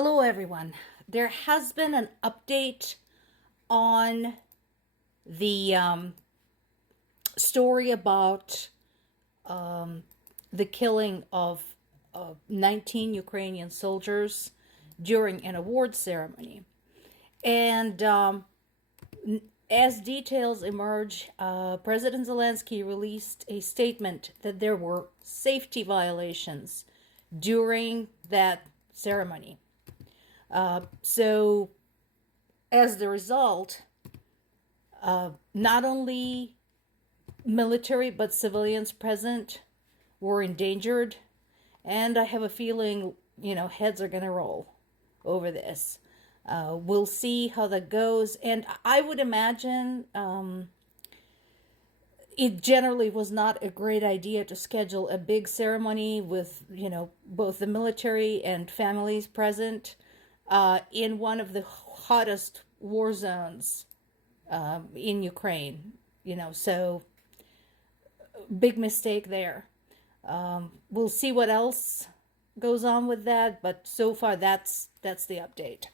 Hello, everyone. There has been an update on the story about the killing of 19 Ukrainian soldiers during an award ceremony. And as details emerge, President Zelensky released a statement that there were safety violations during that ceremony. So as the result, not only military but civilians present were endangered, and I have a feeling, heads are going to roll over this. We'll see how that goes, and I would imagine it generally was not a great idea to schedule a big ceremony with, both the military and families present in one of the hottest war zones in Ukraine. So big mistake there. We'll see what else goes on with that, but so far that's the update.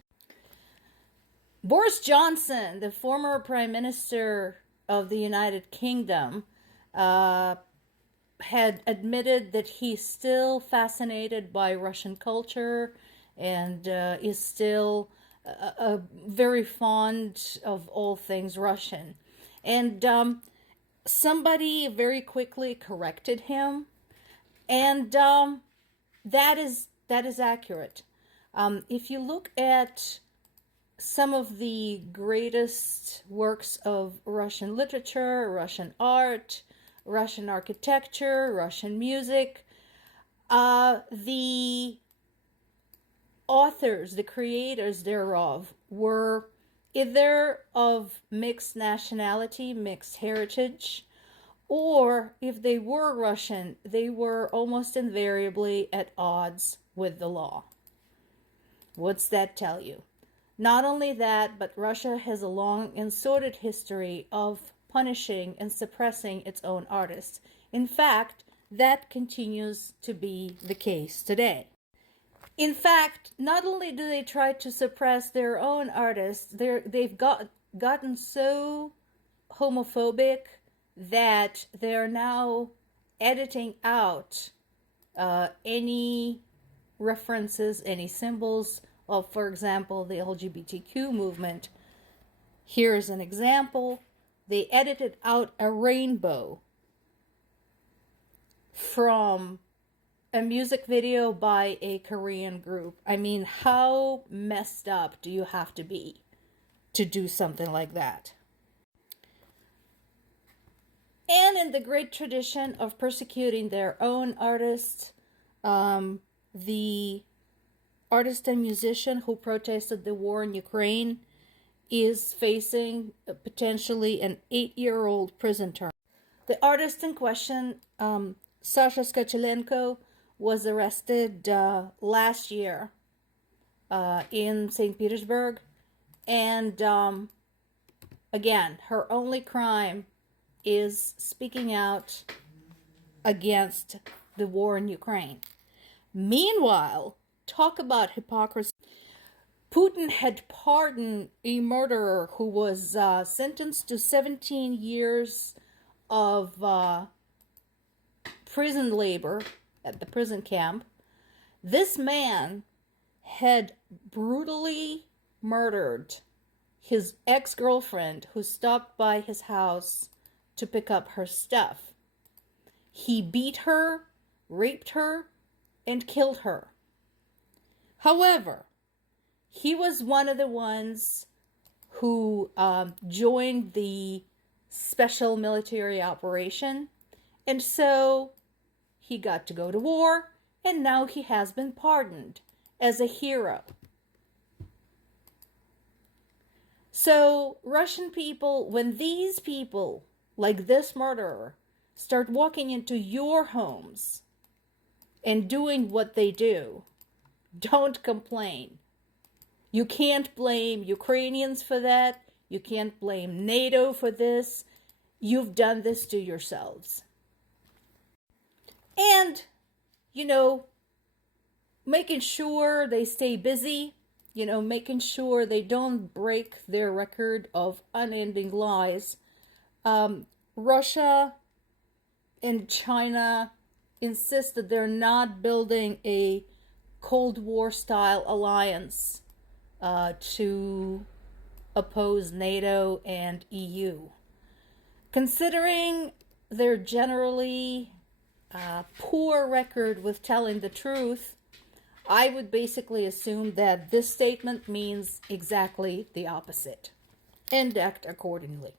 Boris Johnson, the former Prime Minister of the United Kingdom, had admitted that he's still fascinated by Russian culture and is still very fond of all things Russian. And somebody very quickly corrected him, and that is accurate. If you look at some of the greatest works of Russian literature, Russian art, Russian architecture, Russian music, the authors, the creators thereof, were either of mixed nationality, mixed heritage, or if they were Russian, they were almost invariably at odds with the law. What's that tell you? Not only that, but Russia has a long and sordid history of punishing and suppressing its own artists. In fact, that continues to be the case today. In fact, not only do they try to suppress their own artists, they've gotten so homophobic that they're now editing out any references, any symbols of, for example, the LGBTQ movement. Here's an example. They edited out a rainbow from a music video by a Korean group. I mean, how messed up do you have to be to do something like that? And in the great tradition of persecuting their own artists, the artist and musician who protested the war in Ukraine is facing potentially an 8-year-old prison term. The artist in question, Sasha Skachelenko, was arrested last year in St. Petersburg. And again, her only crime is speaking out against the war in Ukraine. Meanwhile, talk about hypocrisy. Putin had pardoned a murderer who was sentenced to 17 years of prison labor at the prison camp. This man had brutally murdered his ex-girlfriend who stopped by his house to pick up her stuff. He beat her, raped her, and killed her. However, he was one of the ones who joined the special military operation, and so he got to go to war, and now he has been pardoned as a hero. So Russian people, when these people, like this murderer, start walking into your homes and doing what they do, don't complain. You can't blame Ukrainians for that. You can't blame NATO for this. You've done this to yourselves. And, making sure they stay busy, making sure they don't break their record of unending lies. Russia and China insist that they're not building a Cold War style alliance to oppose NATO and EU. Considering their generally poor record with telling the truth, I would basically assume that this statement means exactly the opposite and act accordingly.